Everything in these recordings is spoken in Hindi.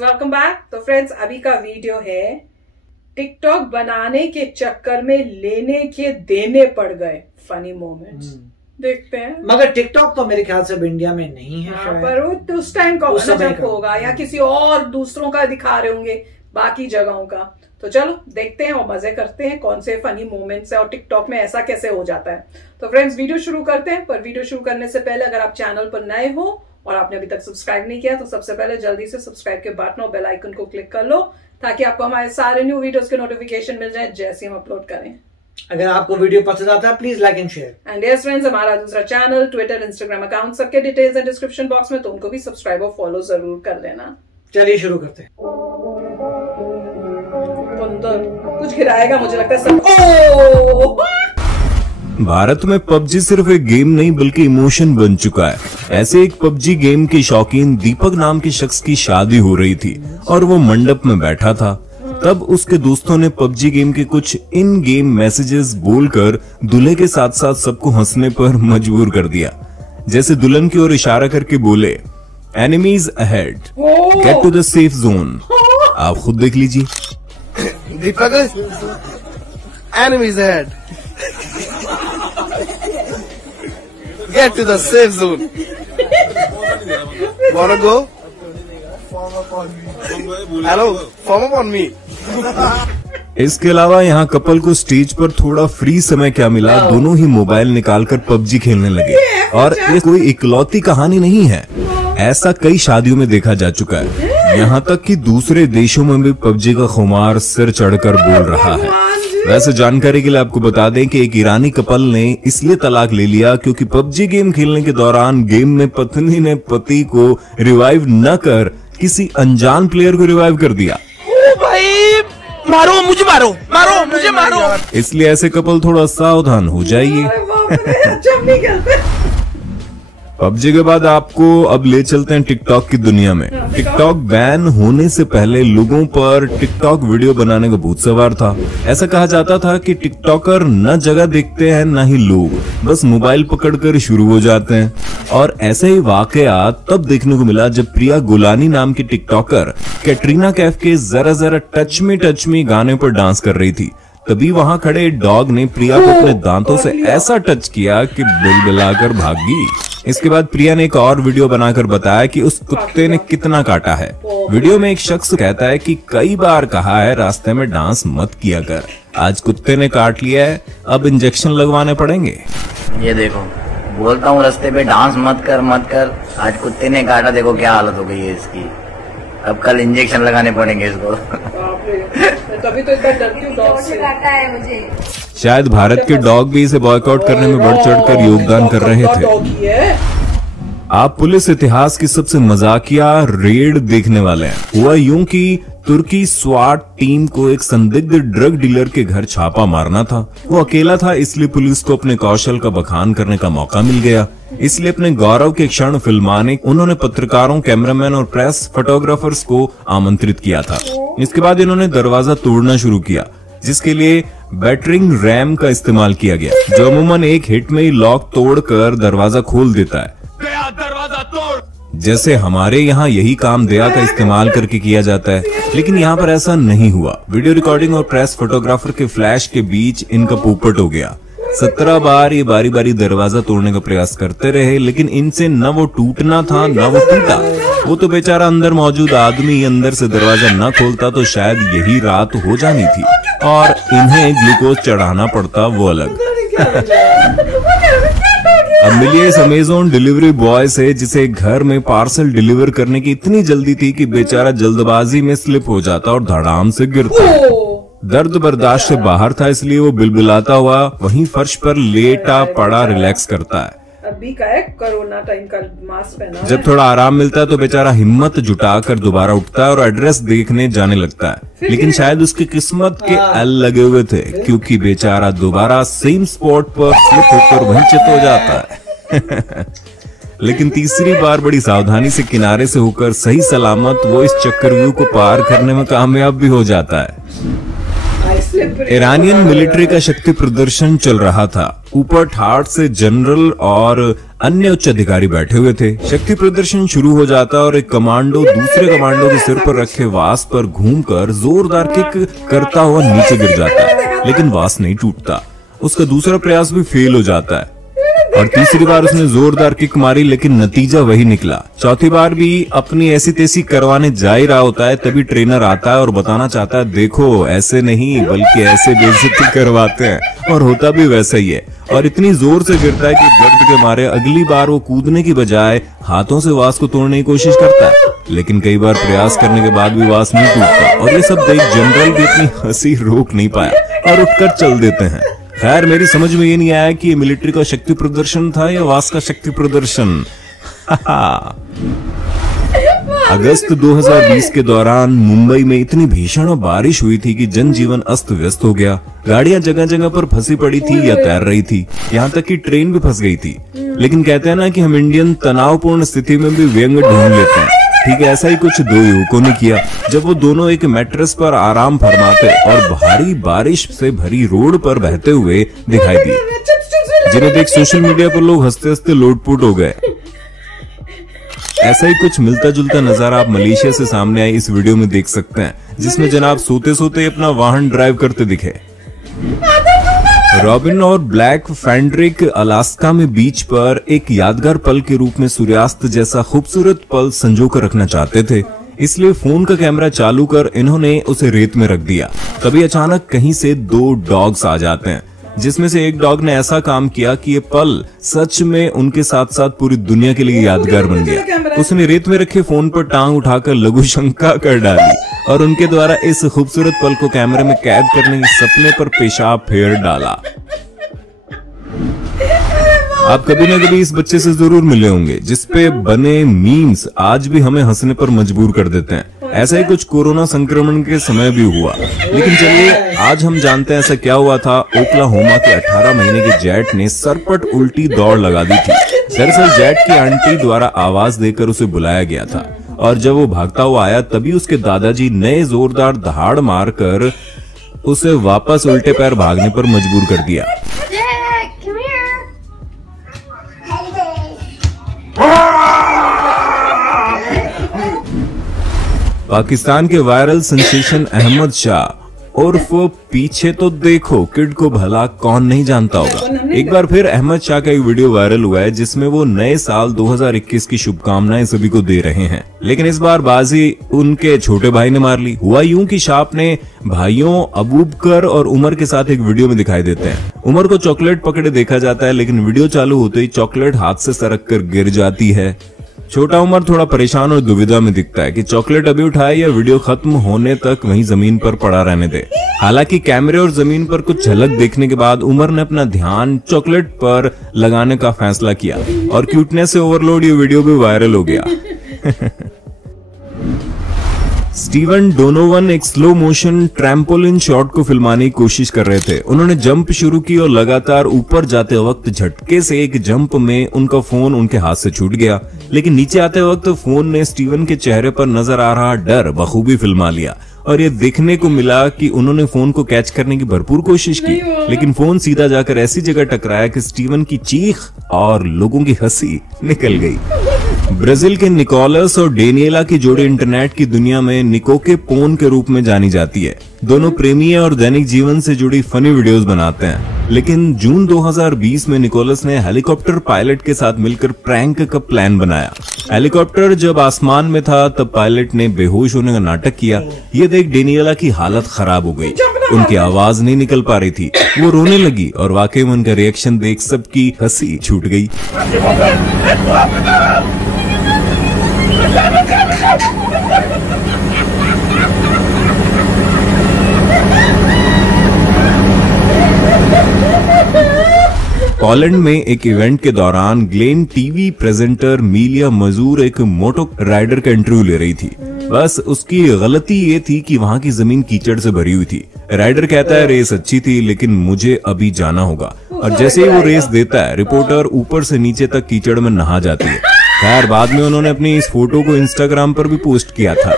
Welcome back. तो फ्रेंड्स, अभी का वीडियो है टिकटॉक बनाने के चक्कर में लेने के देने पड़ गए फनी मोमेंट्स। देखते हैं। मगर टिकटॉक तो मेरे ख्याल से अब इंडिया में नहीं है। हाँ, पर वो उस टाइम का जब होगा या किसी और दूसरों का दिखा रहे होंगे बाकी जगहों का। तो चलो देखते हैं और मजे करते हैं कौन से फनी मोमेंट्स है और टिकटॉक में ऐसा कैसे हो जाता है। तो फ्रेंड्स, वीडियो शुरू करते हैं। पर वीडियो शुरू करने से पहले अगर आप चैनल पर नए हो और आपने अभी तक सब्सक्राइब नहीं किया तो सबसे पहले जल्दी से सब्सक्राइब के बटन और बेल आइकन को क्लिक कर लो ताकि आपको हमारे सारे न्यू वीडियोस के नोटिफिकेशन मिल जाए जैसे हम अपलोड करें। अगर आपको वीडियो पसंद आता है please like and share. And yes friends, हमारा दूसरा चैनल, ट्विटर, इंस्टाग्राम अकाउंट सबके डिटेल्स है डिस्क्रिप्शन बॉक्स में, तो उनको भी सब्सक्राइब और फॉलो जरूर कर लेना। चलिए शुरू करते हैं। कुछ गिराएगा मुझे लगता है सब। भारत में पबजी सिर्फ एक गेम नहीं बल्कि इमोशन बन चुका है। ऐसे एक पबजी गेम के शौकीन दीपक नाम के शख्स की शादी हो रही थी और वो मंडप में बैठा था। तब उसके दोस्तों ने पबजी गेम के कुछ इन गेम मैसेजेस बोलकर दूल्हे के साथ साथ सबको हंसने पर मजबूर कर दिया। जैसे दुल्हन की ओर इशारा करके बोले, enemies ahead, get to the safe zone. आप खुद देख लीजिए। दीपक, enemies ahead. Get to the safe zone. Wanna go? Hello, form up on me. इसके अलावा यहाँ कपल को स्टेज पर थोड़ा फ्री समय क्या मिला, दोनों ही मोबाइल निकालकर पबजी खेलने लगे। और ये कोई इकलौती कहानी नहीं है, ऐसा कई शादियों में देखा जा चुका है। यहाँ तक कि दूसरे देशों में भी पबजी का खुमार सिर चढ़कर बोल रहा है। वैसे जानकारी के लिए आपको बता दें कि एक ईरानी कपल ने इसलिए तलाक ले लिया क्योंकि पबजी गेम खेलने के दौरान गेम में पत्नी ने पति को रिवाइव न कर किसी अनजान प्लेयर को रिवाइव कर दिया। ओ भाई, मारो मुझे, मारो मारो मुझे, मारो। इसलिए ऐसे कपल थोड़ा सावधान हो जाइए। पबजी के बाद आपको अब ले चलते हैं टिकटॉक की दुनिया में। टिकटॉक बैन होने से पहले लोगों पर टिकटॉक वीडियो बनाने का भूत सवार था। ऐसा कहा जाता था कि टिकटॉकर न जगह देखते हैं न ही लोग, बस मोबाइल पकड़कर शुरू हो जाते हैं। और ऐसे ही वाकया तब देखने को मिला जब प्रिया गोलानी नाम की टिकटॉकर कैटरीना कैफ के जरा जरा टच मी गाने पर डांस कर रही थी। तभी वहां खड़े डॉग ने प्रिया को अपने दांतों से ऐसा टच किया कि बिलबिलाकर भागी। इसके बाद प्रिया ने एक और वीडियो बनाकर बताया कि उस कुत्ते ने कितना काटा है। वीडियो में एक शख्स कहता है कि कई बार कहा है रास्ते में डांस मत किया कर, आज कुत्ते ने काट लिया है, अब इंजेक्शन लगवाने पड़ेंगे। ये देखो, बोलता हूँ रास्ते पे डांस मत कर, आज कुत्ते ने काटा, देखो क्या हालत हो गई है इसकी, अब कल इंजेक्शन लगाने पड़ेंगे इसको। तभी तो इतना डरती हूँ डॉग से। मुझे शायद भारत के डॉग भी इसे बॉयकॉट करने में बढ़ चढ़कर योगदान कर रहे थे। आप पुलिस इतिहास की सबसे मजाकिया रेड देखने वाले हैं। हुआ यूं कि तुर्की स्वाट टीम को एक संदिग्ध ड्रग डीलर के घर छापा मारना था। वो अकेला था, इसलिए पुलिस को अपने कौशल का बखान करने का मौका मिल गया। इसलिए अपने गौरव के क्षण फिल्माने उन्होंने पत्रकारों, कैमरामैन और प्रेस फोटोग्राफर्स को आमंत्रित किया था। इसके बाद इन्होंने दरवाजा तोड़ना शुरू किया, जिसके लिए बैटरिंग रैम का इस्तेमाल किया गया, जो अमूमन एक हिट में ही लॉक तोड़कर दरवाजा खोल देता है। दरवाजा तोड़, जैसे हमारे यहाँ यही काम दया का इस्तेमाल करके किया जाता है, लेकिन यहाँ पर ऐसा नहीं हुआ। वीडियो रिकॉर्डिंग और प्रेस फोटोग्राफर के फ्लैश के बीच इनका पोपट हो गया। 17 बार ये बारी बारी दरवाजा तोड़ने का प्रयास करते रहे, लेकिन इनसे न वो टूटना था न वो टूटा। वो तो बेचारा अंदर मौजूद आदमी अंदर से दरवाजा न खोलता तो शायद यही रात हो जानी थी और इन्हें ग्लूकोज चढ़ाना पड़ता, वो अलग। अब मिलिए इस अमेज़न डिलीवरी बॉय से जिसे घर में पार्सल डिलीवर करने की इतनी जल्दी थी कि बेचारा जल्दबाजी में स्लिप हो जाता और धड़ाम से गिरता। दर्द बर्दाश्त से बाहर था, इसलिए वो बिलबिलाता हुआ वहीं फर्श पर लेटा पड़ा रिलैक्स करता है। अभी का है कोरोना टाइम का मास्क पहना। जब थोड़ा आराम मिलता है तो बेचारा हिम्मत जुटाकर दोबारा उठता है और एड्रेस देखने जाने लगता है। लेकिन शायद उसकी किस्मत के एल लगे हुए थे, क्योंकि बेचारा दोबारा सेम स्पॉट पर स्लिप होकर वहीं चित हो जाता है। लेकिन तीसरी बार बड़ी सावधानी से किनारे से होकर सही सलामत वो इस चक्रव्यूह को पार करने में कामयाब भी हो जाता है। ईरानियन मिलिट्री का शक्ति प्रदर्शन चल रहा था। ऊपर ठाठ से जनरल और अन्य उच्च अधिकारी बैठे हुए थे। शक्ति प्रदर्शन शुरू हो जाता और एक कमांडो दूसरे कमांडो के सिर पर रखे वास पर घूमकर जोरदार किक करता हुआ नीचे गिर जाता है, लेकिन वास नहीं टूटता। उसका दूसरा प्रयास भी फेल हो जाता है और तीसरी बार उसने जोरदार किक मारी, लेकिन नतीजा वही निकला। चौथी बार भी अपनी ऐसी तैसी करवाने जा ही रहा होता है, तभी ट्रेनर आता है और बताना चाहता है, देखो ऐसे नहीं बल्कि ऐसे बेइज्जती करवाते हैं, और होता भी वैसा ही है। और इतनी जोर से गिरता है कि दर्द के मारे अगली बार वो कूदने की बजाय हाथों से वास को तोड़ने की कोशिश करता है, लेकिन कई बार प्रयास करने के बाद भी वास नहीं टूटता। और ये सब देख जनरल भी इतनी हंसी रोक नहीं पाया और उठकर चल देते हैं। खैर मेरी समझ में ये नहीं आया कि ये मिलिट्री का शक्ति प्रदर्शन था या वास का शक्ति प्रदर्शन। अगस्त 2020 के दौरान मुंबई में इतनी भीषण बारिश हुई थी कि जनजीवन अस्त व्यस्त हो गया। गाड़ियां जगह जगह पर फंसी पड़ी थी या तैर रही थी, यहाँ तक कि ट्रेन भी फंस गई थी। लेकिन कहते हैं ना कि हम इंडियन तनावपूर्ण स्थिति में भी व्यंग ढूंढ लेते हैं। ठीक है, ऐसा ही कुछ दो युवकों ने किया जब वो दोनों एक मैट्रेस पर आराम फरमाते और भारी बारिश से भरी रोड पर बहते हुए दिखाई दिए, जिन्हें देख सोशल मीडिया पर लोग हंसते हंसते लोटपोट हो गए। ऐसा ही कुछ मिलता जुलता नजारा आप मलेशिया से सामने आई इस वीडियो में देख सकते हैं, जिसमें जनाब सोते सोते अपना वाहन ड्राइव करते दिखे। रॉबिन और ब्लैक फैंड्रिक अलास्का में बीच पर एक यादगार पल के रूप में सूर्यास्त जैसा खूबसूरत पल संजो कर रखना चाहते थे, इसलिए फोन का कैमरा चालू कर इन्होंने उसे रेत में रख दिया। तभी अचानक कहीं से दो डॉग्स आ जाते हैं, जिसमें से एक डॉग ने ऐसा काम किया कि ये पल सच में उनके साथ साथ पूरी दुनिया के लिए यादगार बन गया। उसने रेत में रखे फोन पर टांग उठाकर लघु शंका कर डाली और उनके द्वारा इस खूबसूरत पल को कैमरे में कैद करने के सपने पर पेशाब फेर डाला। आप कभी न कभी इस बच्चे से जरूर मिले होंगे, जिसपे बने मीम्स आज भी हमें हंसने पर मजबूर कर देते हैं। ऐसा ही कुछ कोरोना संक्रमण के समय भी हुआ, लेकिन चलिए आज हम जानते हैं ऐसा क्या हुआ था। ओक्लाहोमा के 18 महीने के जेट ने सरपट उल्टी दौड़ लगा दी थी। दरअसल जेट की आंटी द्वारा आवाज देकर उसे बुलाया गया था और जब वो भागता हुआ आया तभी उसके दादाजी नए जोरदार दहाड़ मारकर उसे वापस उल्टे पैर भागने पर मजबूर कर दिया। पाकिस्तान के वायरल सेंसेशन अहमद शाह उर्फ पीछे तो देखो किड को भला कौन नहीं जानता होगा। एक बार फिर अहमद शाह का एक वीडियो वायरल हुआ है, जिसमें वो नए साल 2021 की शुभकामनाएं सभी को दे रहे हैं, लेकिन इस बार बाजी उनके छोटे भाई ने मार ली। हुआ यूं कि शाह अपने भाइयों अबूबकर और उमर के साथ एक वीडियो में दिखाई देते हैं। उमर को चॉकलेट पकड़े देखा जाता है, लेकिन वीडियो चालू होते ही चॉकलेट हाथ से सरक कर गिर जाती है। छोटा उमर थोड़ा परेशान और दुविधा में दिखता है कि चॉकलेट अभी उठाए या वीडियो खत्म होने तक वहीं जमीन पर पड़ा रहने दे। हालांकि कैमरे और जमीन पर कुछ झलक देखने के बाद उमर ने अपना ध्यान चॉकलेट पर लगाने का फैसला किया और क्यूटनेस से ओवरलोड ये वीडियो भी वायरल हो गया। स्टीवन डोनोवन एक स्लो मोशन ट्रैम्पोलिन शॉट को फिल्माने की कोशिश कर रहे थे। उन्होंने जंप शुरू की और लगातार ऊपर जाते वक्त झटके से एक जंप में उनका फोन उनके हाथ से छूट गया, लेकिन नीचे आते वक्त फोन ने स्टीवन के चेहरे पर नजर आ रहा डर बखूबी फिल्मा लिया और ये देखने को मिला कि उन्होंने फोन को कैच करने की भरपूर कोशिश की, लेकिन फोन सीधा जाकर ऐसी जगह टकराया कि स्टीवन की चीख और लोगों की हंसी निकल गई। ब्राजील के निकोलस और डेनियला की जोड़ी इंटरनेट की दुनिया में निकोके पोन के रूप में जानी जाती है। दोनों प्रेमी और दैनिक जीवन से जुड़ी फनी वीडियोस बनाते हैं, लेकिन जून 2020 में निकोलस ने हेलीकॉप्टर पायलट के साथ मिलकर प्रैंक का प्लान बनाया। हेलीकॉप्टर जब आसमान में था तब पायलट ने बेहोश होने का नाटक किया। ये देख डेनियला की हालत खराब हो गई, उनकी आवाज नहीं निकल पा रही थी, वो रोने लगी और वाकई में उनका रिएक्शन देख सबकी हंसी छूट गई। पोलैंड में एक इवेंट के दौरान ग्लेन टीवी प्रेजेंटर मिलिया मजूर एक मोटो राइडर का इंटरव्यू ले रही थी। बस उसकी गलती ये थी कि वहां की जमीन कीचड़ से भरी हुई थी। राइडर कहता है रेस अच्छी थी लेकिन मुझे अभी जाना होगा, और जैसे ही वो रेस देता है रिपोर्टर ऊपर से नीचे तक कीचड़ में नहा जाती है। खैर बाद में उन्होंने अपनी इस फोटो को इंस्टाग्राम पर भी पोस्ट किया था।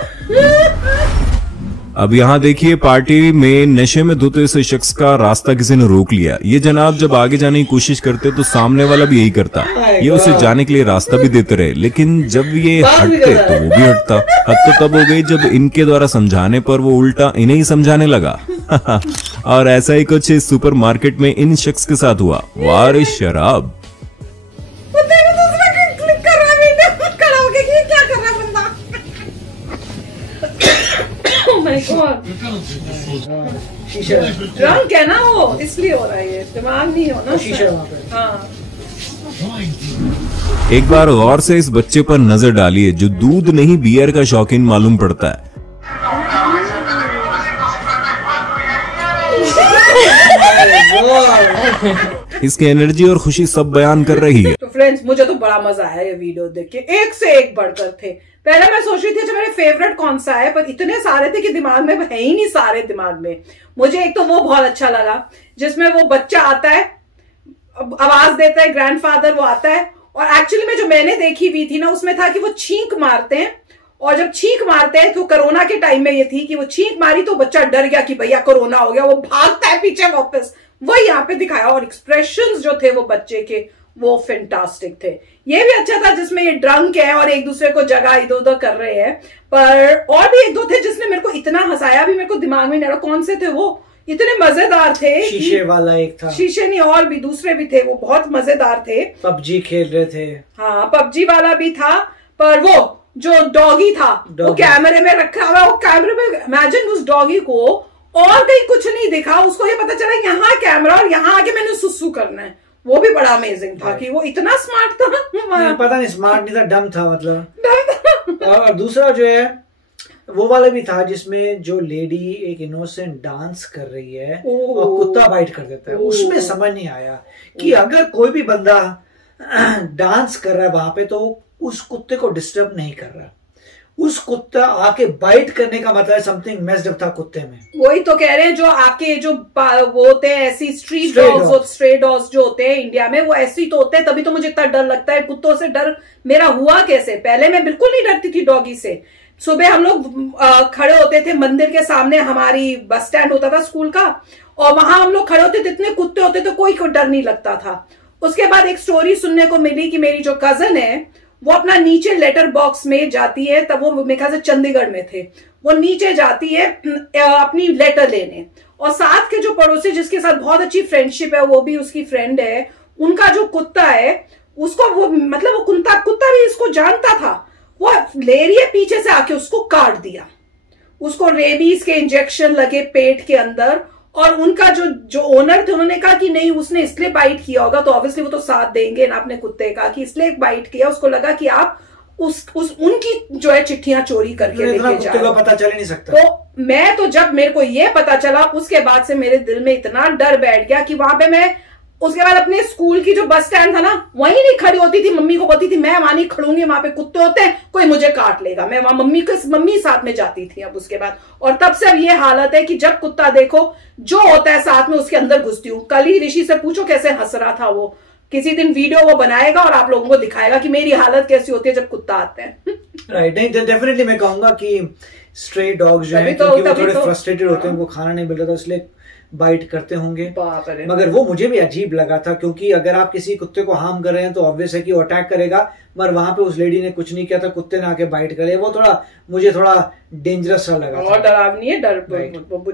अब यहाँ देखिए, पार्टी में नशे में धुते इस शख्स का रास्ता किसी ने रोक लिया। ये जनाब जब आगे जाने की कोशिश करते तो सामने वाला भी यही करता, ये उसे जाने के लिए रास्ता भी देते रहे, लेकिन जब ये हटते तो वो भी हटता। हद तो तब हो गई जब इनके द्वारा समझाने पर वो उल्टा इन्हें ही समझाने लगा। और ऐसा ही कुछ इस सुपरमार्केट में इन शख्स के साथ हुआ। वाह शराब। ड्रंक है ना वो, इसलिए हो रहा है, दिमाग नहीं हो ना शीशा वहाँ पे। हाँ। एक बार गौर से इस बच्चे पर नजर डालिए जो दूध नहीं बियर का शौकीन मालूम पड़ता है। इसकी एनर्जी और खुशी सब बयान कर रही है। तो फ्रेंड्स, मुझे तो बड़ा मजा आया ये वीडियो देख के, एक से एक बढ़कर थे। पहले मैं सोच रही थी अच्छा मेरे फेवरेट कौन सा है, पर इतने सारे थे कि दिमाग में है ही नहीं सारे दिमाग में। मुझे एक तो वो बहुत अच्छा लगा जिसमें वो बच्चा आता है, आवाज देता है, ग्रैंडफादर वो आता है, और एक्चुअली में जो मैंने देखी हुई थी ना उसमें था कि वो छींक मारते हैं, और जब छींक मारते हैं तो कोरोना के टाइम में ये थी कि वो छींक मारी तो बच्चा डर गया कि भैया कोरोना हो गया, वो भागता है पीछे वापस। वो यहाँ पे दिखाया, और एक्सप्रेशंस जो थे वो बच्चे के वो फैंटास्टिक थे। ये भी अच्छा था जिसमें ये ड्रंक है और एक दूसरे को जगह इधर उधर कर रहे हैं, पर और भी एक दो थे जिसने मेरे को इतना हंसाया, भी मेरे को दिमाग में नहीं आ रहा कौन से थे वो, इतने मजेदार थे। शीशे वाला एक था, शीशे नहीं और भी दूसरे भी थे, वो बहुत मजेदार थे। पबजी खेल रहे थे, हाँ पबजी वाला भी था, पर वो जो डॉगी था वो कैमरे में रखा हुआ, वो कैमरे में इमेजिन उस डॉगी को और कहीं कुछ नहीं दिखा, उसको ये पता चला यहाँ कैमरा और यहाँ आके मैंने सुसु करना है। वो भी बड़ा अमेजिंग था कि वो इतना स्मार्ट था। पता नहीं स्मार्ट नहीं था, डम था मतलब। और दूसरा जो है वो वाला भी था जिसमें जो लेडी एक इनोसेंट डांस कर रही है और कुत्ता बाइट कर देता है। उसमें समझ नहीं आया कि अगर कोई भी बंदा डांस कर रहा है वहां पे तो उस कुत्ते को डिस्टर्ब नहीं कर रहा, उस कुत्ता आके बाइट करने का मतलब समथिंग मेस्ड अप था कुत्ते में। वही तो कह रहे हैं, जो आपके जो वो होते हैं ऐसी स्ट्रीट डॉग्स, स्ट्रे डॉग्स जो होते हैं इंडिया में, वो ऐसे ही तो होते हैं, तभी तो मुझे इतना डर लगता है। कुत्तों से डर मेरा हुआ कैसे, पहले मैं बिल्कुल नहीं डरती थी डॉगी से। सुबह हम लोग खड़े होते थे मंदिर के सामने, हमारी बस स्टैंड होता था स्कूल का, और वहां हम लोग खड़े होते थे, इतने कुत्ते होते तो कोई डर नहीं लगता था। उसके बाद एक स्टोरी सुनने को मिली कि मेरी जो कजन है वो अपना नीचे लेटर बॉक्स में जाती है, तब वो मेरे ख्याल से चंडीगढ़ में थे, वो नीचे जाती है अपनी लेटर लेने, और साथ के जो पड़ोसी जिसके साथ बहुत अच्छी फ्रेंडशिप है, वो भी उसकी फ्रेंड है, उनका जो कुत्ता है उसको वो मतलब वो कुत्ता भी इसको जानता था, वो ले रही है पीछे से आके उसको काट दिया, उसको रेबीज के इंजेक्शन लगे पेट के अंदर, और उनका जो ओनर थे उन्होंने कहा कि नहीं उसने इसलिए बाइट किया होगा, तो ऑब्वियसली वो तो साथ देंगे ना अपने कुत्ते का, कि इसलिए बाइट किया, उसको लगा कि आप उनकी जो है चिट्ठियां चोरी करके लेके जा रहे हो, पता चल ही नहीं सकता। तो मैं तो जब मेरे को ये पता चला उसके बाद से मेरे दिल में इतना डर बैठ गया कि वहां पे मैं उसके बाद अपने स्कूल की जो बस स्टैंड था ना वहीं नहीं खड़ी होती थी, मम्मी को बोलती थी मैं वहां नहीं खड़ूंगी, वहां पे कुत्ते होते हैं कोई मुझे काट लेगा, मैं वहां मम्मी साथ में जाती थी। अब उसके बाद और तब से अब ये हालत है कि जब कुत्ता देखो जो होता है साथ में उसके अंदर घुसती हूँ। कल ही ऋषि से पूछो कैसे हंस रहा था वो, किसी दिन वीडियो वो बनाएगा और आप लोगों को दिखाएगा कि मेरी हालत कैसी होती है जब कुत्ता आते हैं। राइट, नहीं डेफिनेटली मैं कहूंगा कि स्ट्रे डॉग्स जो है क्योंकि वो थोड़े फ्रस्ट्रेटेड होते हैं, उनको खाना नहीं मिल रहा था इसलिए बाइट करते होंगे। मगर वो मुझे भी अजीब लगा था, क्योंकि अगर आप किसी कुत्ते को हार्म कर रहे हैं तो ऑब्वियस है कि वो अटैक करेगा, मगर वहां पे उस लेडी ने कुछ नहीं किया था, कुत्ते ने आके बाइट करे, वो मुझे थोड़ा डेंजरस सा लगा और डरावनी है डर,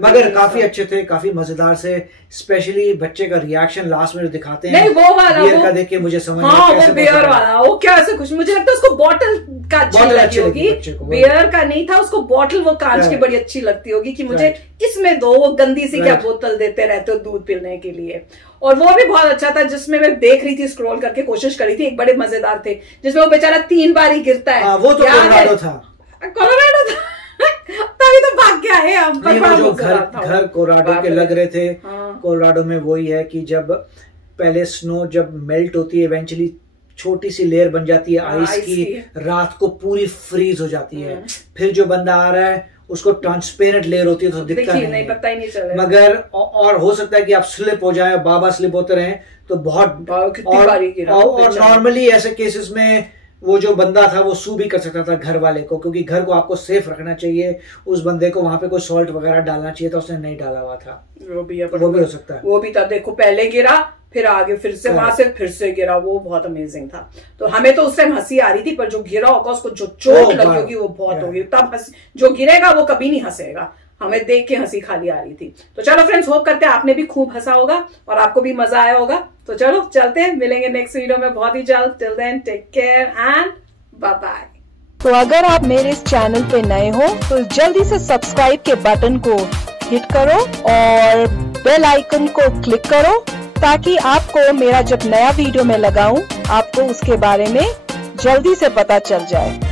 मगर काफी अच्छे थे, काफी मजेदार से, स्पेशली बच्चे का रिएक्शन लास्ट में जो दिखाते हैं नहीं वो वाला बियर का देख के मुझे समझ वो बियर वाला वो क्या ऐसे कुछ, मुझे लगता है उसको बॉटल का अच्छी लगी होगी, बियर का नहीं था, उसको बॉटल वो कांच की बड़ी अच्छी लगती होगी कि मुझे इसमें दो, वो गंदी सी क्या बोतल देते रहते हो दूध पीने के लिए। और वो भी बहुत अच्छा था जिसमें मैं देख रही थी, स्क्रॉल करके कोशिश करी थी, एक बड़े मजेदार थे जिसमें वो बेचारा 3 बार ही गिरता है। वो तो कोलोराडो था, कोलोराडो था तभी तो भाग गया है हम पर। जो घर कोलोराडो के लग रहे थे, कोलोराडो में वही है कि जब पहले स्नो जब मेल्ट होती है इवेंचुअली छोटी सी लेयर बन जाती है आइस की, रात को पूरी फ्रीज हो जाती है, फिर जो बंदा आ रहा है उसको ट्रांसपेरेंट लेयर होती है तो दिखता नहीं, पता ही नहीं चले। मगर और हो सकता है कि आप स्लिप हो जाए, बाबा स्लिप होते रहे तो बहुत, और नॉर्मली ऐसे केसेस में वो जो बंदा था वो सू भी कर सकता था घर वाले को, क्योंकि घर को आपको सेफ रखना चाहिए, उस बंदे को वहां पे कोई सॉल्ट वगैरह डालना चाहिए था, उसने नहीं डाला हुआ था। वो भी हो सकता है। वो भी था, देखो पहले गिरा फिर आगे फिर से वहां से फिर से गिरा, वो बहुत अमेजिंग था। तो हमें तो उस टाइम हंसी आ रही थी, पर जो गिरा होगा उसको जो चोट लगी होगी वो बहुत होगी, तब जो गिरेगा वो कभी नहीं हंसेगा। हमें देख के हंसी खाली आ रही थी। तो चलो फ्रेंड्स, होप करते हैं आपने भी खूब हंसा होगा और आपको भी मजा आया होगा। तो चलो चलते हैं, मिलेंगे नेक्स्ट वीडियो में बहुत ही जल्द। Till then take care and bye bye. तो अगर आप मेरे इस चैनल पे नए हो तो जल्दी से सब्सक्राइब के बटन को हिट करो और बेल आइकन को क्लिक करो, ताकि आपको मेरा जब नया वीडियो मैं लगाऊं आपको उसके बारे में जल्दी से पता चल जाए।